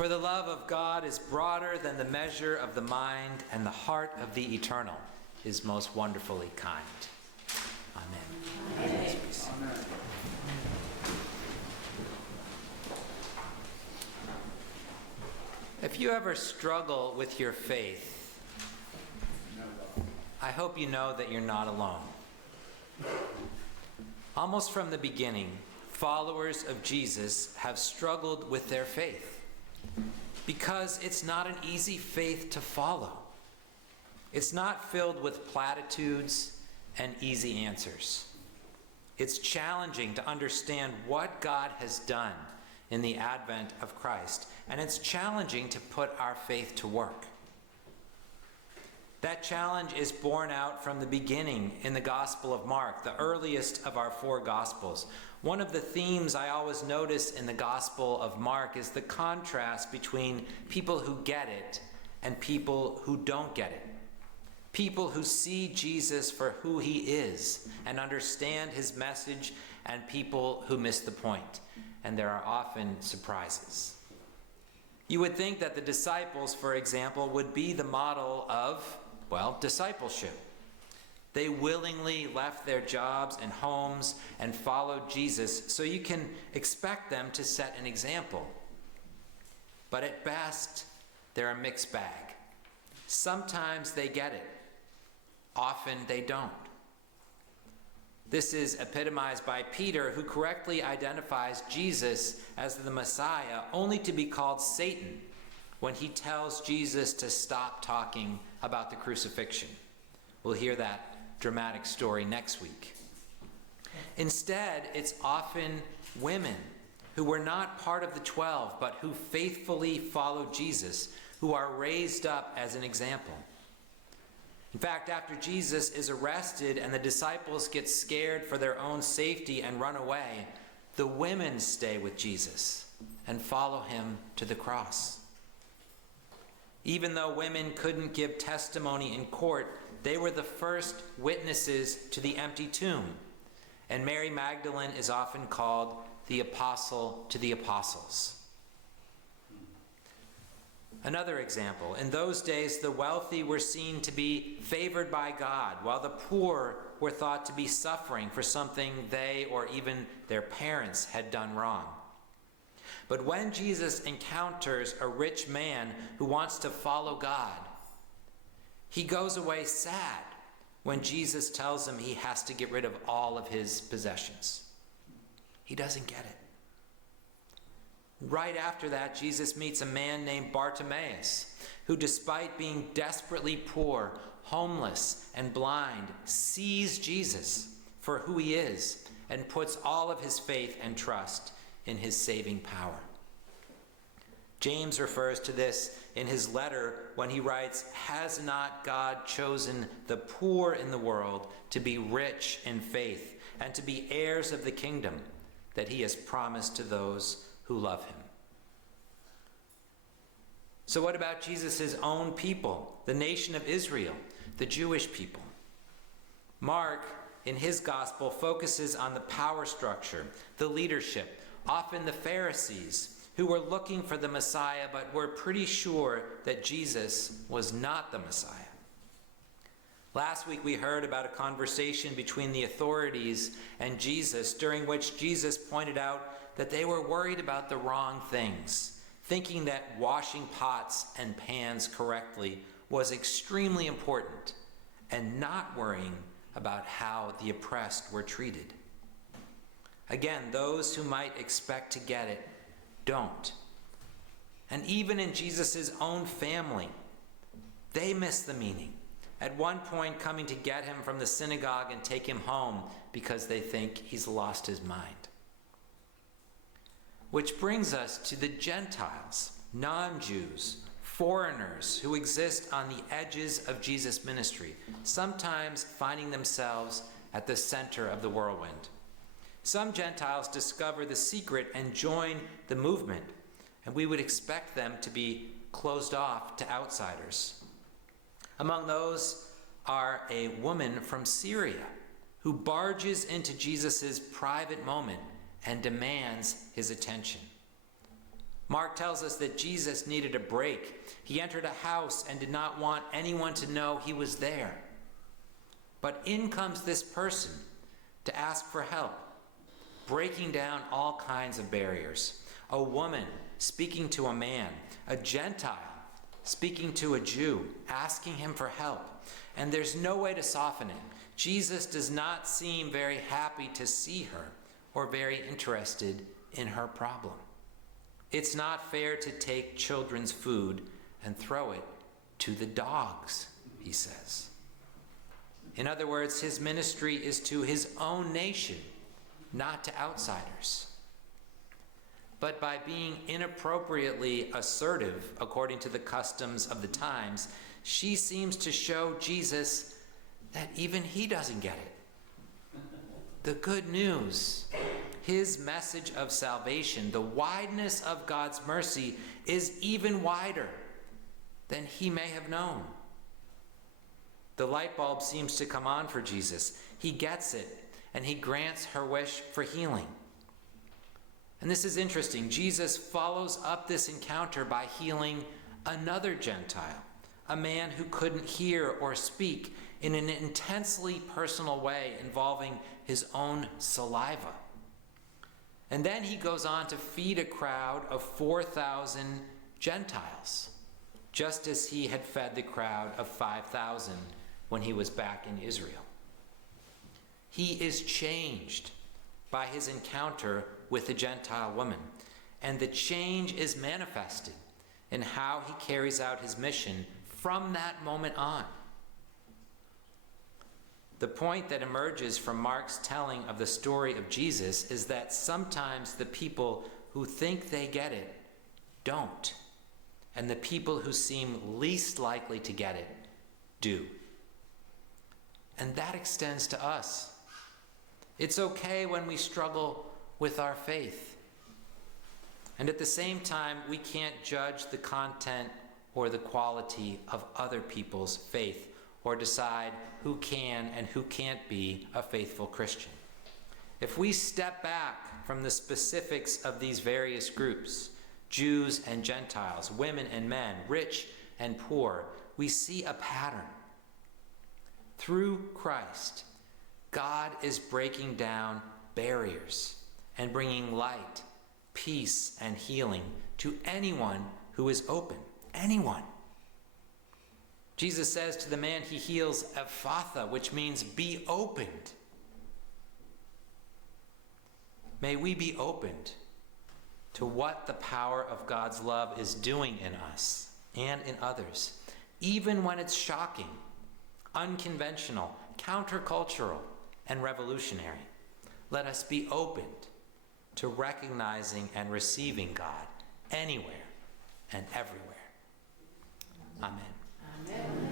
For the love of God is broader than the measure of the mind, and the heart of the eternal is most wonderfully kind. Amen. Amen. If you ever struggle with your faith, I hope you know that you're not alone. Almost from the beginning, followers of Jesus have struggled with their faith because it's not an easy faith to follow. It's not filled with platitudes and easy answers. It's challenging to understand what God has done in the advent of Christ, and it's challenging to put our faith to work. That challenge is borne out from the beginning in the Gospel of Mark, the earliest of our four Gospels. One of the themes I always notice in the Gospel of Mark is the contrast between people who get it and people who don't get it. People who see Jesus for who he is and understand his message, and people who miss the point. And there are often surprises. You would think that the disciples, for example, would be the model of, discipleship. They willingly left their jobs and homes and followed Jesus, so you can expect them to set an example. But at best, they're a mixed bag. Sometimes they get it. Often they don't. This is epitomized by Peter, who correctly identifies Jesus as the Messiah, only to be called Satan when he tells Jesus to stop talking about the crucifixion. We'll hear that dramatic story next week. Instead, it's often women who were not part of the 12, but who faithfully followed Jesus, who are raised up as an example. In fact, after Jesus is arrested and the disciples get scared for their own safety and run away, the women stay with Jesus and follow him to the cross. Even though women couldn't give testimony in court, they were the first witnesses to the empty tomb. And Mary Magdalene is often called the apostle to the apostles. Another example, in those days the wealthy were seen to be favored by God, while the poor were thought to be suffering for something they or even their parents had done wrong. But when Jesus encounters a rich man who wants to follow God, he goes away sad when Jesus tells him he has to get rid of all of his possessions. He doesn't get it. Right after that, Jesus meets a man named Bartimaeus, who, despite being desperately poor, homeless, and blind, sees Jesus for who he is and puts all of his faith and trust in his saving power. James refers to this in his letter when he writes, "Has not God chosen the poor in the world to be rich in faith and to be heirs of the kingdom that he has promised to those who love him?" So what about Jesus' own people, the nation of Israel, the Jewish people? Mark, in his gospel, focuses on the power structure, the leadership, often the Pharisees, who were looking for the Messiah but were pretty sure that Jesus was not the Messiah. Last week we heard about a conversation between the authorities and Jesus, during which Jesus pointed out that they were worried about the wrong things, thinking that washing pots and pans correctly was extremely important, and not worrying about how the oppressed were treated. Again, those who might expect to get it don't. And even in Jesus' own family, they miss the meaning, at one point coming to get him from the synagogue and take him home because they think he's lost his mind. Which brings us to the Gentiles, non-Jews, foreigners who exist on the edges of Jesus' ministry, sometimes finding themselves at the center of the whirlwind. Some Gentiles discover the secret and join the movement, and we would expect them to be closed off to outsiders. Among those are a woman from Syria who barges into Jesus' private moment and demands his attention. Mark tells us that Jesus needed a break. He entered a house and did not want anyone to know he was there. But in comes this person to ask for help, breaking down all kinds of barriers. A woman speaking to a man, a Gentile speaking to a Jew, asking him for help. And there's no way to soften it. Jesus does not seem very happy to see her or very interested in her problem. It's not fair to take children's food and throw it to the dogs, he says. In other words, his ministry is to his own nation, not to outsiders. But by being inappropriately assertive, according to the customs of the times, she seems to show Jesus that even he doesn't get it. The good news, his message of salvation, the wideness of God's mercy is even wider than he may have known. The light bulb seems to come on for Jesus. He gets it, and he grants her wish for healing. And this is interesting. Jesus follows up this encounter by healing another Gentile, a man who couldn't hear or speak, in an intensely personal way involving his own saliva. And then he goes on to feed a crowd of 4,000 Gentiles, just as he had fed the crowd of 5,000 when he was back in Israel. He is changed by his encounter with the Gentile woman, and the change is manifested in how he carries out his mission from that moment on. The point that emerges from Mark's telling of the story of Jesus is that sometimes the people who think they get it don't, and the people who seem least likely to get it do. And that extends to us. It's okay when we struggle with our faith. And at the same time, we can't judge the content or the quality of other people's faith or decide who can and who can't be a faithful Christian. If we step back from the specifics of these various groups, Jews and Gentiles, women and men, rich and poor, we see a pattern. Through Christ, God is breaking down barriers and bringing light, peace, and healing to anyone who is open. Anyone. Jesus says to the man he heals, Ephphatha, which means be opened. May we be opened to what the power of God's love is doing in us and in others, even when it's shocking, unconventional, countercultural, and revolutionary. Let us be opened to recognizing and receiving God anywhere and everywhere. Amen. Amen.